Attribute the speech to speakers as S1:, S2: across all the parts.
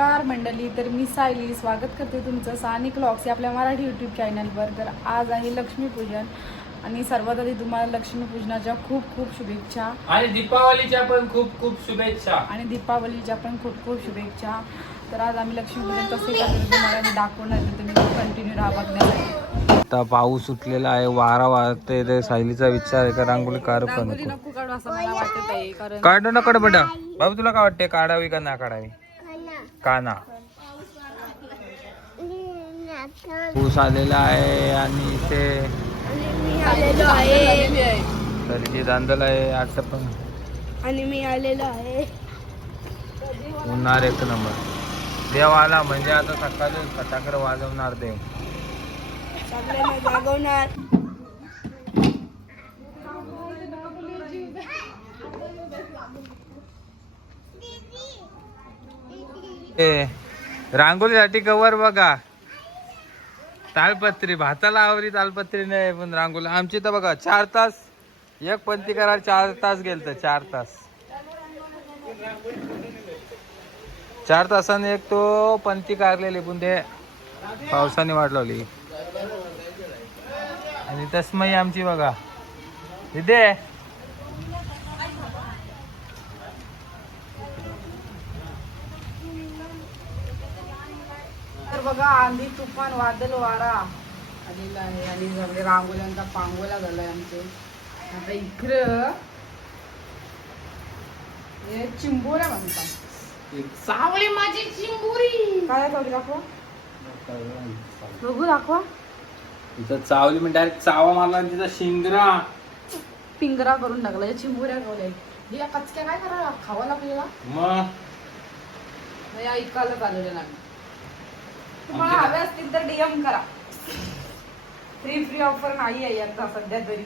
S1: नमस्कार मंडळी तर मी सायली स्वागत करते तुमचं सानिक क्लॉक्स या आपल्या मराठी यूट्यूब चॅनलवर तर आज आहे लक्ष्मीपूजन आणि सर्वात आधी तुम्हाला लक्ष्मीपूजनाच्या खूप खूप शुभेच्छा.
S2: आणि दीपावलीच्या पण खूप खूप शुभेच्छा.
S1: आणि दीपावलीच्या पण खूप खूप शुभेच्छा. तर आज आम्ही लक्ष्मीपूजन कसे करतो तुम्हाला मी दाखवणार आहे. तुम्ही कंटिन्यू राहा बघण्यासाठी.
S3: आता पाऊस सुटलेला आहे वारा वाहते ते सायलीचा विचार आहे का रांगोळी काढू का
S1: रांगोळी
S3: नको
S1: नको काढू असं मला वाटत आहे कारण
S3: काढू नका बेटा. बाबू तुला काय वाटते काढावी का ना काढावी? का ना पाऊस आलेला आहे आणि इथे तरीची दांदल आहे आता पण.
S4: आणि मी आलेलो आहे.
S3: उन्हार एक नंबर. देव आला म्हणजे आता सकाळी फटाकडे वाजवणार देव.
S4: सगळ्यांना जागवणार.
S3: रांगोळीसाठी कवर बघा. तालपत्री भाताला आवरी तालपत्री नाही पण रांगोळी. आमची तर बघा चार तास. एक पंथी करायला चार तास गेल तर चार तास. चार तासाने एक तो पंथी कारलेली पण ते पावसाने वाट लावली आणि तस्मई आमची बघा. तिथे
S1: तर बघा आंधी तुफान वादळ वारा. आलेला आहे आणि सगळे रांगोळ्यांचा पांगोला झालाय आमचे आता इकडं हे चिंबोऱ्या म्हणतात
S4: सावळी माझी चिंबुरी.
S1: काय सावली दाखवा. बघू दाखवा.
S3: तिथं चावली म्हणजे डायरेक्ट चावा मारला आणि तिचा शिंगरा.
S1: पिंगरा करून टाकला. या चिंबोऱ्या गावल्या हे या कचक्या काय करा? खावा आपल्याला
S3: मग?
S1: या इकायला चालवल्या नाही तुम्हाला हवे असतील तर डीएम करा. फ्री फ्री ऑफर नाही आहे आता सध्या तरी.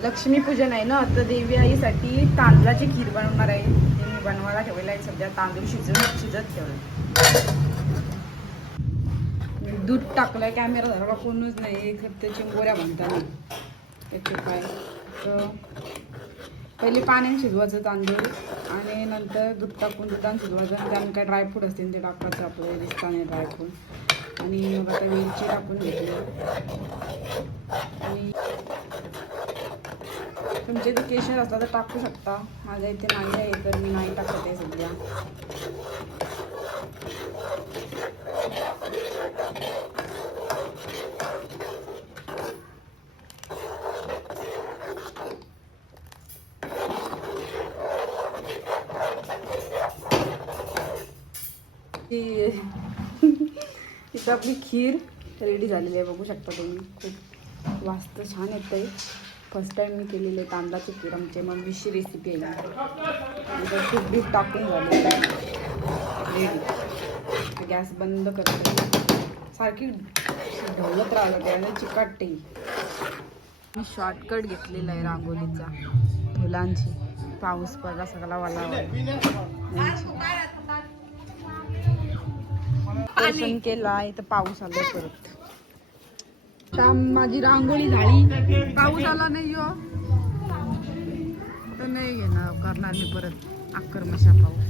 S1: लक्ष्मीपूजन आहे ना तर देवी आईसाठी तांदळाची खीर बनवणार आहे. ते मी बनवायला ठेवलेलं आहे सध्या तांदूळ शिजत शिजत ठेवलं दूध टाकलंय कॅमेरा धरावा कोणच नाही एक ते चिंबोऱ्या म्हणतात त्याचे काय? तर पहिले पाण्याने शिजवायचं तांदूळ आणि नंतर दूध टाकून दुधान शिजवायचं. आणि काय ड्रायफ्रूट असतील ते टाकायचं आपलं दिसताना ड्रायफ्रूट आणि मग आता वेलची टाकून घेतली. आणि तुमचे इथे केशर असला तर टाकू शकता. माझ्या इथे नाही आहे तर मी नाही टाकत आहे सध्या. ती- इथं आपली खीर रेडी झालेली आहे बघू शकता तुम्ही. खूप वास्त छान येतं आहे फर्स्ट टाइम मी केलेली आहे तांदळाची खीर आमची मम्मीची रेसिपी आहे. खूप दूध टाकून झाले रेडी गॅस बंद करते. सारखी ढवलत राहिलं त्याने चिकाटते मी शॉर्टकट घेतलेला आहे रांगोलीचा फुलांची पाऊस पडला सगळा वाला दर्शन केला इथं पाऊस आला परत. श्याम माझी रांगोळी झाली. पाऊस आला नाही हो. तर नाही घेणार करणार मी परत. आक्रमशा पाऊस.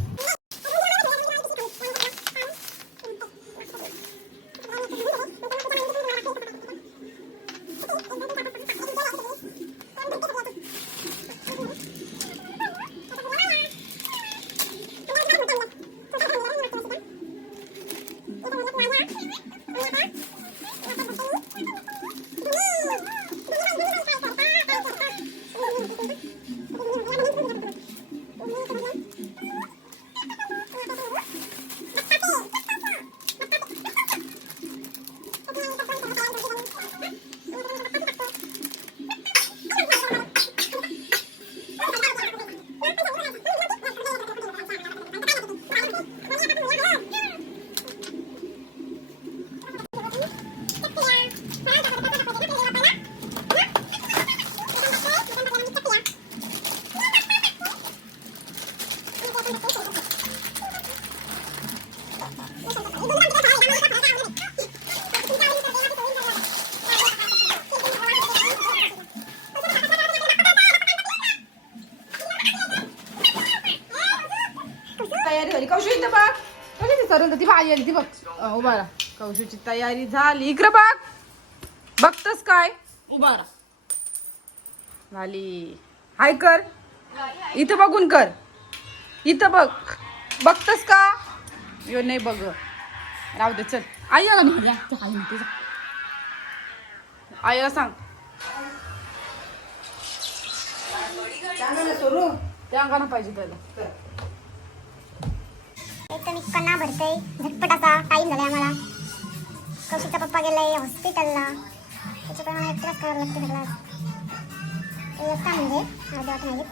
S1: कौशूची तयारी झाली. इकडे बघ. बघतस काय? उभा राहा. झाली. हाय कर. इथं बघून कर. इथं बघ. बघतस का? यो नाही बघ. राहू दे चल. आई आई सांग. त्या अंगाला पाहिजे त्याला
S5: एक तर मी झटपट असा. टाईम झालाय आम्हाला. कौशिकचा पप्पा गेलाय हॉस्पिटलला. त्याच्यामुळे मला एकटंच करावं लागतं सगळं. ते एकटा म्हणजे अर्ध्या वाटत नाही.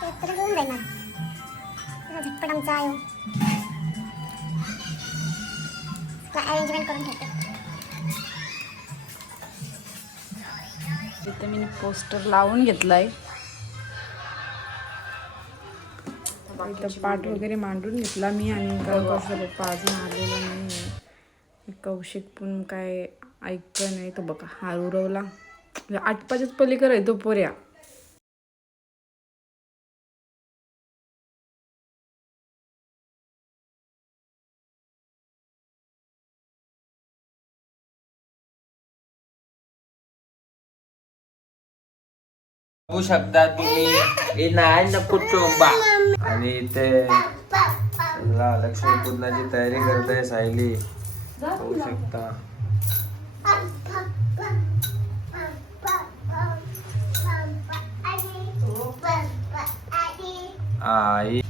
S5: ते एकटं घेऊन जाईल मला झटपट आमचा आयो. अरेंजमेंट करून ठेवते.
S1: इथं मी पोस्टर लावून घेतलाय. इथं पाठ वगैरे मांडून घेतला मी आणि कौशिक पप्पा अजून आलेला नाही कौशिक पण काय ऐक नाही तो बघा. हार उरवला म्हणजे आटपाच्याच पलीकडे आहे तो पोऱ्या.
S3: बघू शकता तुम्ही हे कुटुंबा. आणि ते लक्ष्मी पूजनाची तयारी करते सायली. बघू शकता आई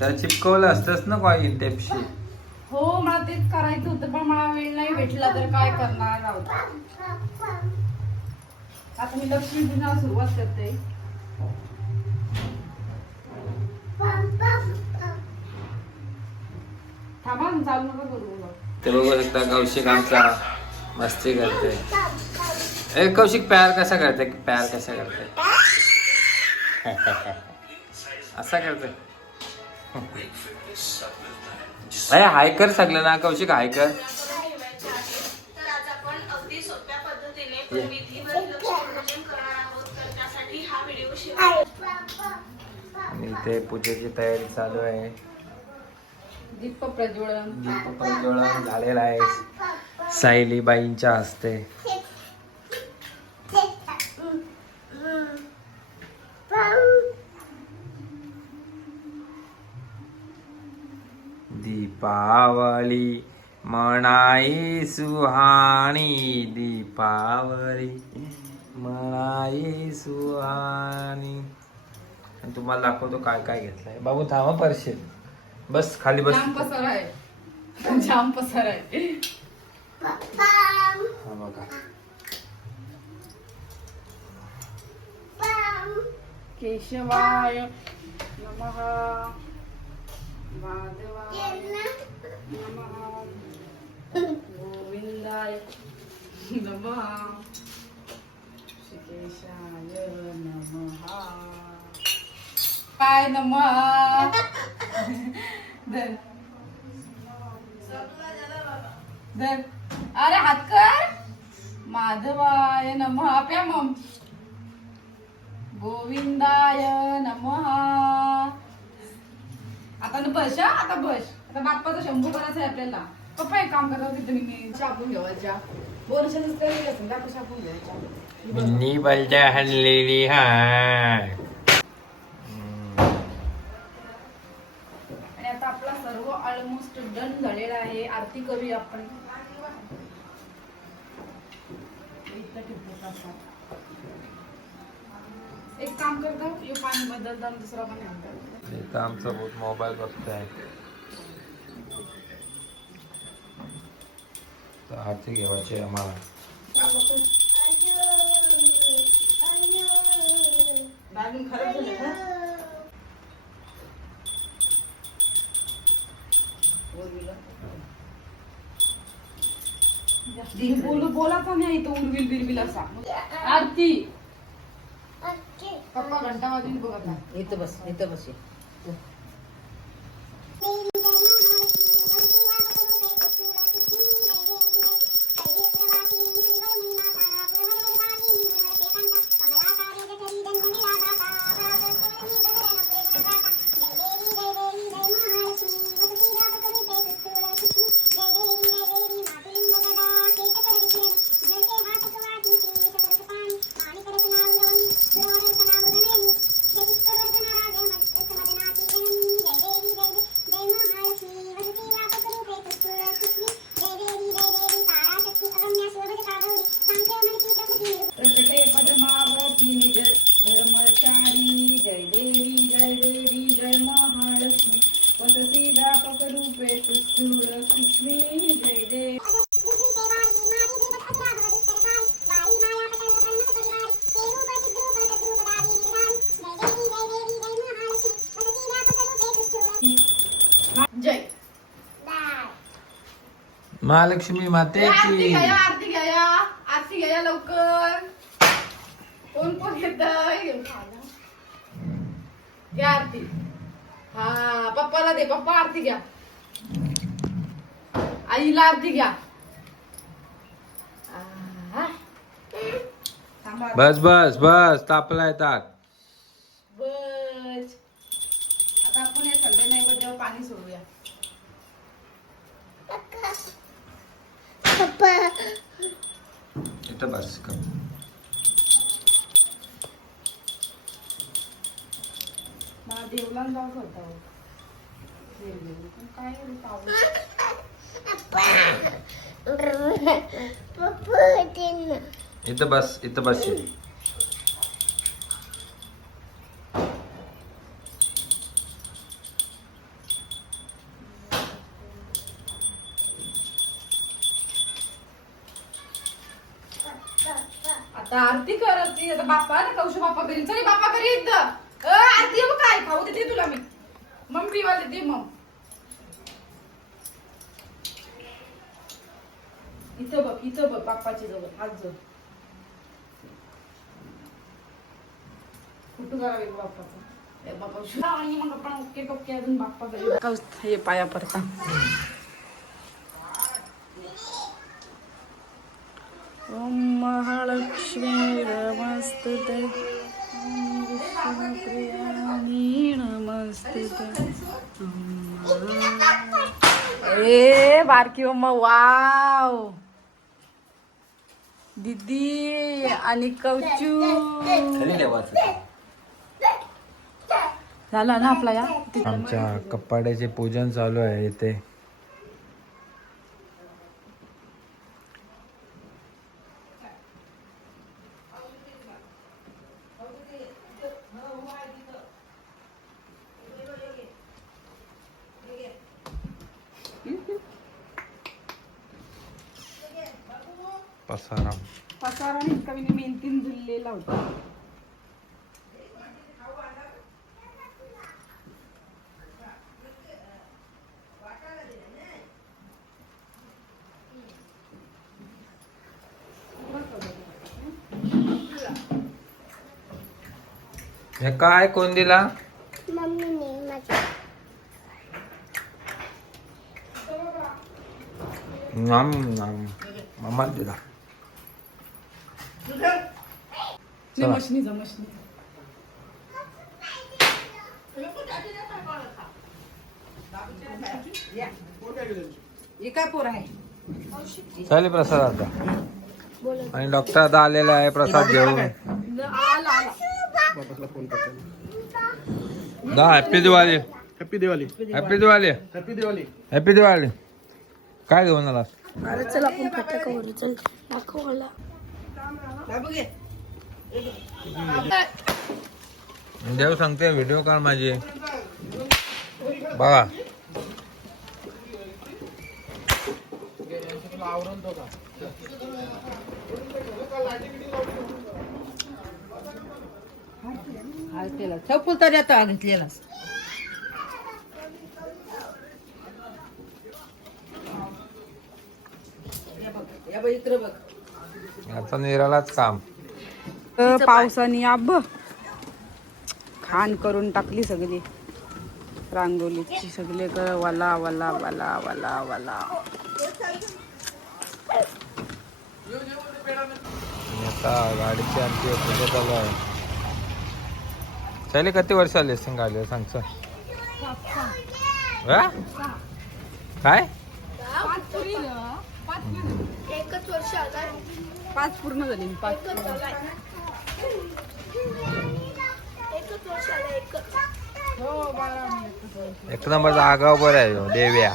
S3: तर चिपकवलं असतंच ना कॉइन टेपशी
S1: हो मला तेच करायचं होतं पण मला वेळ नाही भेटला तर काय करणार राहू आता मी लक्ष्मी पूजनाला सुरुवात करते. थांबा ना, चालू नका करू बाबा.
S3: ते बघू शकता कौशिक आमचा मस्ती करते ए कौशिक प्यार कसा करते प्यार कसा करते असा करते अरे हाय कर सगळं ना कौशिक हाय कर
S6: तर आज आपण अगदी सोप्या पद्धतीने पण विधीवर लक्ष्मीपूजन करणार आहोत तर त्यासाठी हा व्हिडिओ शेवट
S3: आणि ते पूजेची तयारी चालू आहे.
S1: दीप प्रज्वलन
S3: दीप प्रज्वलन झालेला आहे. सायलीबाईंच्या हस्ते. दीपावली मनाई सुहाणी दीपावली मनाई सुहाणी आणि तुम्हाला दाखवतो काय काय घेतलंय. बाबू थांबा परशे बस खाली बस.
S1: जाम पसार आहे. जाम पसार आहे.
S3: हा बघा.
S1: केशवाय नमः. माधवाय नमः गोविंदाय नमः. श्रीकेशाय नमः. काय नमः. धर धर अरे हात कर. माधवाय नमः आप्या मम गोविंदाय नमः. आता न बस हा, आता बस. आता बाप्पाचा शंभू करायचा आहे आपल्याला. पप्पा एक काम करतो तिथे मी शापून घेवायच्या बोनशाच तरी असेल का शापून घ्यायच्या.
S3: मिनी हल्लेली हाय.
S1: डन झालेला आहे. आरती करूया आपण. एक काम करता यो पाणी बदलता दुसरा पण आणता
S3: इथं आमचा बहुत मोबाईल बघतोय. तर आरती घेवायची आहे आम्हाला.
S1: बॅलून खराब झाले का बोलू बोलाचा नाही तो उर्विल बिरबिल असा. आरती. पप्पा घंटा वाजून बघा
S7: इथं बस इथं बस
S3: महालक्ष्मी माते
S1: आरती
S3: की
S1: घ्या या, आरती घ्या या. आरती घ्या या लवकर. कोण कोण घ्या आरती. हा पप्पाला दे पप्पा आरती घ्या. आईला आरती घ्या. आहा.
S3: बस बस बस तापलाय ताक
S1: बस आता आपण हे सगळे नैवेद्यावर पाणी सोडूया
S4: पप्पा
S3: इथं बस
S1: मला देवला जाऊ होता काय रे पाऊस?
S4: पप्पा ते ना
S3: इथं बस इथं बस
S1: आता आरती कर आरती आता बाप्पा ना कौशो बाप्पा करीन चल बाप्पा करी एकदा अ, आरती बघ काय खाऊ देते तुला मी मग पिवा देते मग इथं बघ इथं जवळ. हात जोड. कुठून करावे गं हे बाप्पा आणि मग आपण ओके टोके अजून बाप्पा हे पाया पडता. ओम महालक्ष्मी नमस्त विष्णुप्रियाणी ए बारकी ओम वाव. दीदी आणि कौचू झाला ना आपला या?
S3: आमच्या कपाड्याचे पूजन चालू आहे इथे पसारा
S1: पसारा आणि इतका मी मेहनतीन धुललेला होता
S3: हे काय कोण दिला
S4: मम्मीने माझ्या
S3: नाम नाम. मामा दिला
S1: नाही, मशनीचा मशनी हे काय पोर आहे?
S3: चालेल प्रसाद आता. आणि डॉक्टर आता आलेला आहे प्रसाद घेऊन.
S1: आला आला
S3: दा happy Diwali
S7: happy Diwali
S3: happy Diwali
S7: happy Diwali
S3: happy Diwali काय घेऊन आलास?
S4: अरे चल आपण फटाका चल दाखव मला.
S3: देव सांगते व्हिडिओ काढ माझी. बघा.
S1: चौकुल तरी आता घेतलेला
S3: आता निरालाच काम.
S1: पावसाने आब खाण करून टाकली सगळी. रांगोलीची सगळे कर वाला वाला वाला वाला वाला.
S3: आता गाडीची आमची पूजा चालू आहे. चालेल किती वर्ष आले असतील गाडीला? सांगचं हा? काय?
S4: एकच वर्ष आला
S1: पाच पूर्ण झाली पाच
S4: एकच वर्ष आला एकच.
S3: एक नंबरचा आगाव बरं आहे ह्यो, देव्या.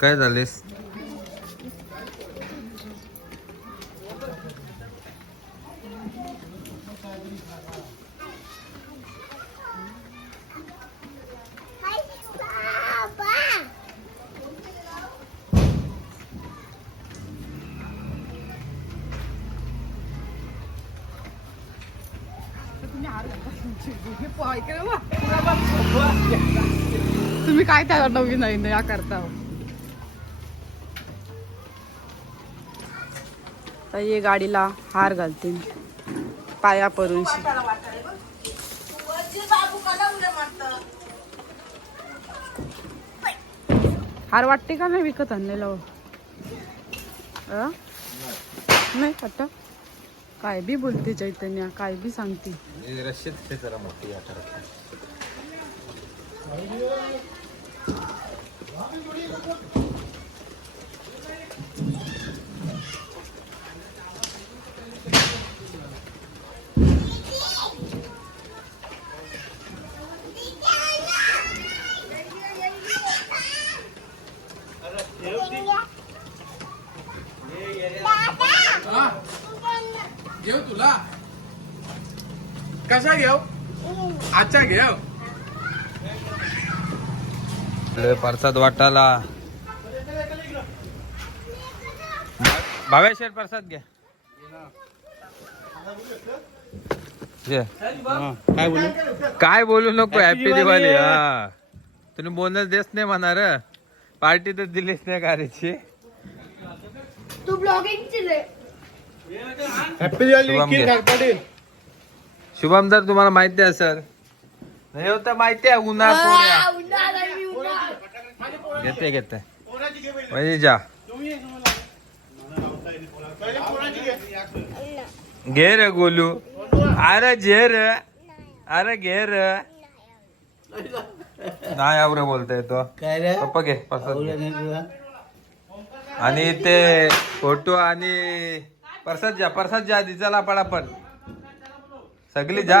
S3: काय झालीस
S1: तुम्ही हार घाला. हे पाय, इकडे बघ. पुरा बघ. तुम्ही काय त्या करता हो. तर ये गाडीला हार घालते पाया परूनशी हार वाटते का नाही विकत आणलेलं हो? नाही वाटत काय बी बोलते चैतन्य काय बी सांगते
S3: रशियत जरा मोठी आकारात
S7: घेऊ तुला? कसा घेऊ? आजच्या घेऊ?
S3: प्रसाद वाटाला. भावेश्वर प्रसाद घ्या.
S7: काय बोलू?
S3: काय बोलू नको हॅपी दिवाळी हा. तुम्ही बोनस देस नाही म्हणणार पार्टी तर दिलीच नाही गाडीची.
S4: तू ब्लॉगिंगची रे
S7: हॅपी दिवाळी
S3: शुभम जर तुम्हाला माहिती आहे सर नाही हो तर माहिती आहे उन्हा पोळ्या
S4: उन्हाळा आहे, मी उन्हाळा.
S3: घेते घेते म्हणजे जा घे रे गोलू अरे जे रे अरे घे रे नाही आवरे बोलतोय तो
S7: काय रे
S3: पप्पा घे. आणि ते फोटो आणि प्रसाद जा प्रसाद जा आधी चला पडापट सगळी जा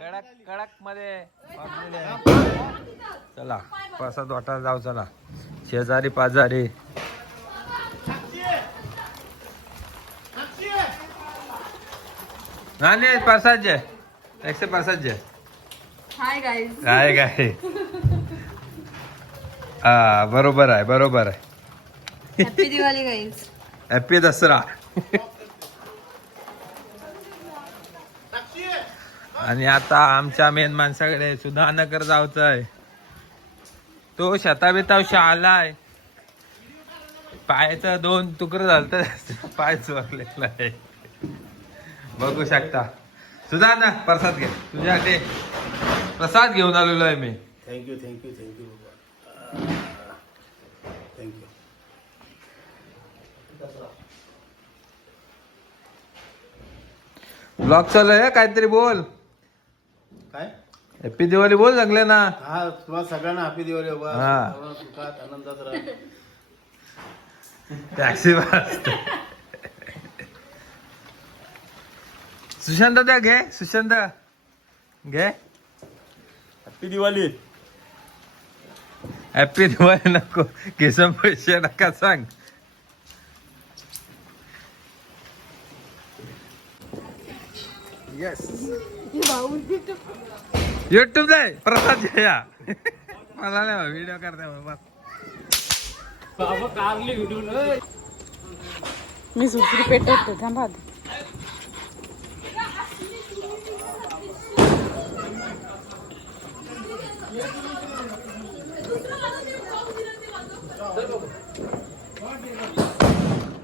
S3: कडक कडकमध्ये. चला प्रसाद वाटायला जाऊ चला. शेजारी पाजारी. नाही नाही प्रसाद जे एकशे प्रसाद जे
S1: हाय
S3: काय काय हा बरोबर आहे बरोबर आहे.
S1: Happy Diwali guys
S3: happy Dussehra. आणि आता आमच्या मेन माणसाकडे सुधानकर जावचं आहे तो शताबितावशी आलाय पायाचं दोन तुकडं झालं पाय चोरलेला आहे. बघू शकता. सुधाना प्रसाद घे. तुझ्यासाठी प्रसाद घेऊन आलेलो आहे मी.
S7: Thank you thank you
S3: thank you thank you blog चालू आहे काहीतरी बोल.
S7: काय?
S3: हॅपी दिवाळी बोल चांगले ना.
S7: हा तुम्हाला सगळ्यांना हॅपी दिवाळी बाबा
S3: हा.
S7: सर्वांना सुखात आनंदात राहा.
S3: टॅक्सी सुशांत द्या घे. सुशांत घे.
S7: हॅपी दिवाळी
S3: हॅपी दिवाळी नको. केसम पैसे नका सांग.
S7: येस
S3: युट्यूब जाय प्रसाद या मला नाही व्हिडिओ करता बाबा
S1: मी सुसरी पेटवते थांबा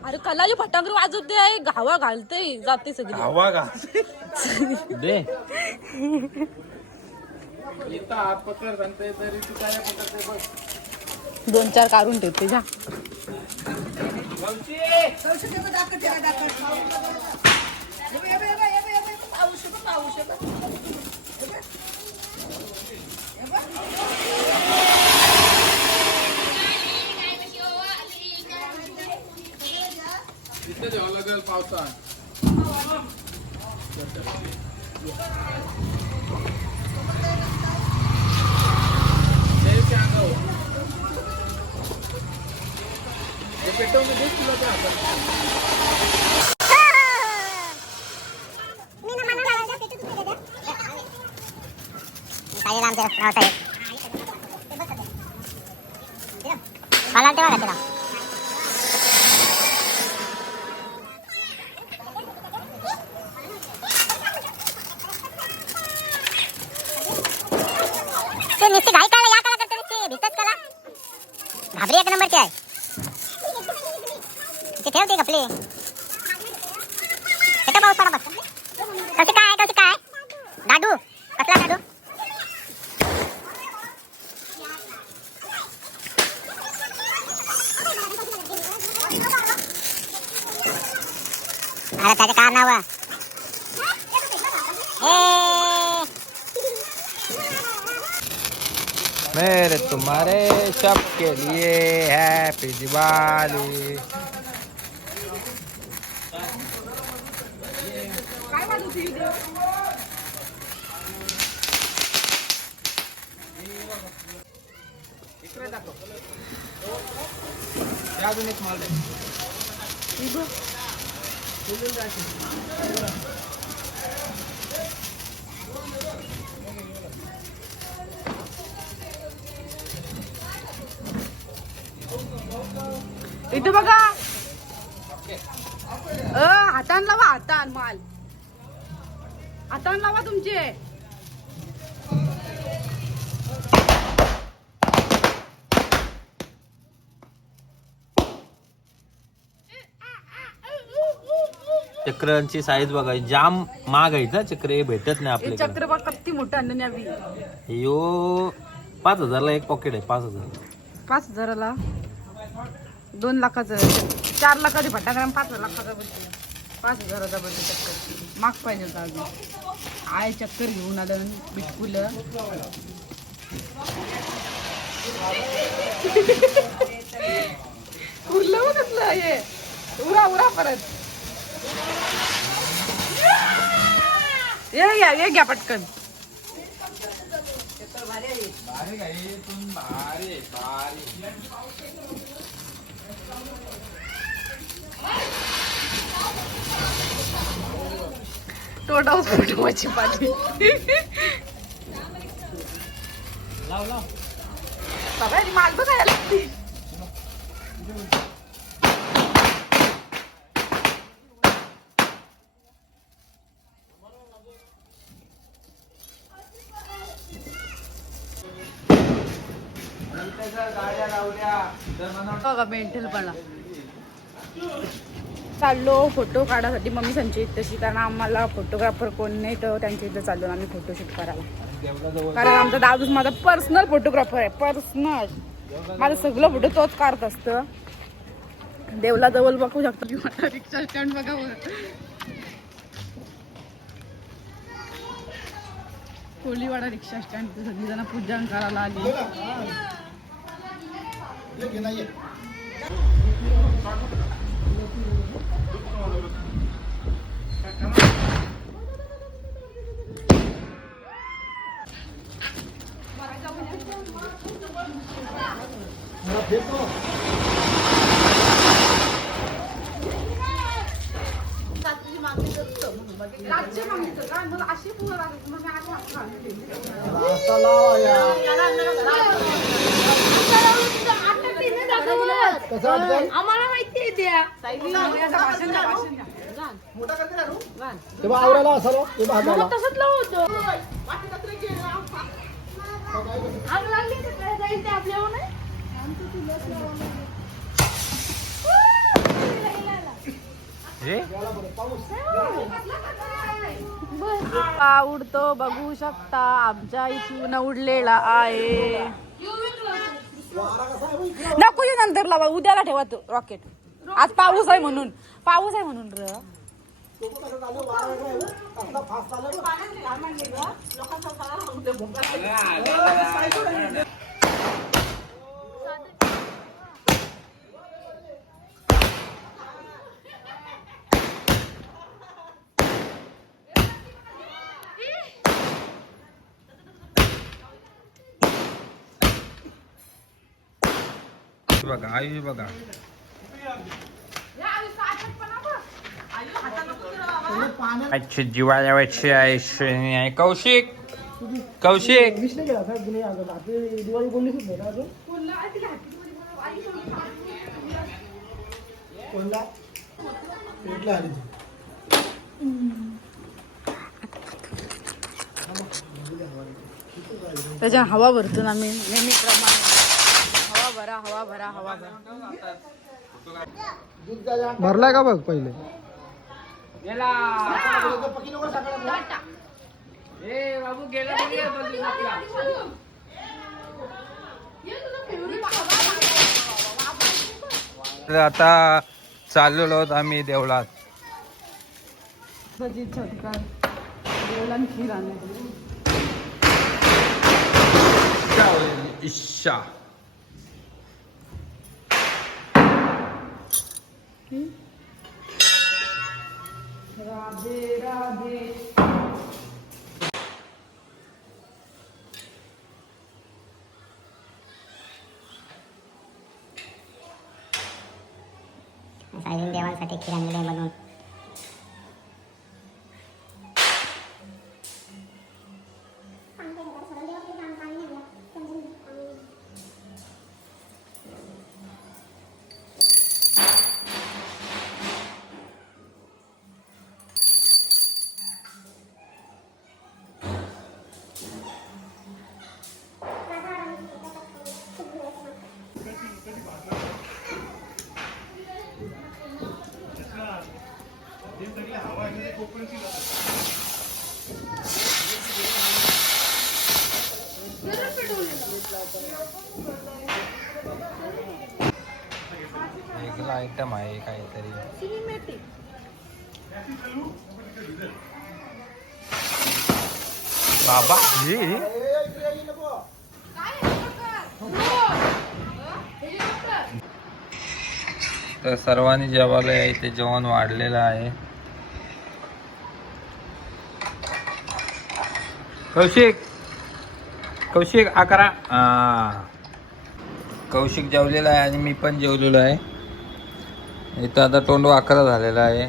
S1: अरे कलाली फटांगर वाजवते आहे घावा घालते जाते सगळी.
S3: हवा का दे.
S7: हात पकड सांगते तरी तू काय पकडते बघ.
S1: दोन चार काढून ठेवते जा
S7: आपल्याला पावसात देवच्या अंगावर. ते पेटवून दे तुला ते हातात.
S5: पाहिजे आमच्या रावसाहेब मला तेव्हा का तुला ते नुसती घाई करा या करा करते नुसती भीतच करा घाबरी एक नंबरची आहे ते ठेवते कपले येतो पाऊस पडा बस कशी काय कशी काय दादू कसला दादू अरे त्याचे काय नाव ए
S3: मेरे तुम्हारे सब के लिए हैप्पी दिवाली
S7: अजून एक माल
S1: इथे बघा. अ हातान लावा हातान माल. हातान लावा तुमचे.
S3: चक्रांची साईज बघा जाम महाग आहे ना चक्र हे भेटत नाही
S1: हे
S3: आपल्याकडे.
S1: चक्र बघ किती मोठं न्यावी.
S3: यो पाच हजारला एक पॉकेट आहे पाच हजार.
S1: पाच हजाराला? दोन लाखाचं चार लाखाचे फटाकडा पाच लाखाचा बड्डे पाच हजाराचा बड्डे चक्कर. माग पाहिजे होता अजून. आय चक्कर घेऊन आलं बिटकुलं. उरलं कसलं हे. उरा उरा परत. ये घ्या ये घ्या पटकन.
S7: भारी भारी भारी
S1: तोंडावर फोटोची पाठी बाबा ही माल बघायला लागते बघा मेंटलपणा चाललो फोटो काढायसाठी मम्मी संचयित तशी कारण आम्हाला फोटोग्राफर कोण नाही तर त्यांच्या इथं चाललो आम्ही फोटोशूट करायला. कारण आमचा दादूच माझा पर्सनल फोटोग्राफर आहे पर्सनल माझं सगळं फोटो तोच काढत असतं. देवला जवळ बघू शकतो मी मला रिक्षा स्टँड बघा कोळीवाडा रिक्षा स्टँड सगळी जण पूजन करायला आली राज्य मागितलं का मला अशी फुलं लागत मग मी आधी हात घालते.
S4: आम्हाला माहिती द्या
S1: याचं भाषण द्या, भाषण द्या.
S4: तसंच लावतो आग लागली आपल्यावर नाही
S1: उडतो बघू शकता. आमच्या इथून उडलेला आहे. नको येऊ नंतर लावा उद्याला ठेवा तो रॉकेट आज पाऊस आहे म्हणून. पाऊस आहे म्हणून र.
S3: बघा आयुष बघा. अच्छा जिवाळ्याची आहे. कौशिक कौशिक.
S1: त्याच्या हवा भरतो आम्ही नेहमीप्रमाणे हवा भरा हवा भरा हवा भरा.
S8: भरलाय का बघ पहिले?
S2: बाबू गेला
S3: आता. चाललेलो आहोत आम्ही देवळात.
S1: आणली.
S3: इच्छा.
S1: राधे राधे
S5: साईलीन देवांसाठी खीर आणलेली आहे बनवून
S3: वेगळा आयटम आहे काहीतरी. बाबा हे तर सर्वांनी जेवायला यायचे जेवण वाढलेलं आहे. कौशिक. कौशिक अकरा कौशिक जेवलेला आहे आणि मी पण जेवलेलो आहे. इथं आता तोंड अकरा झालेला आहे.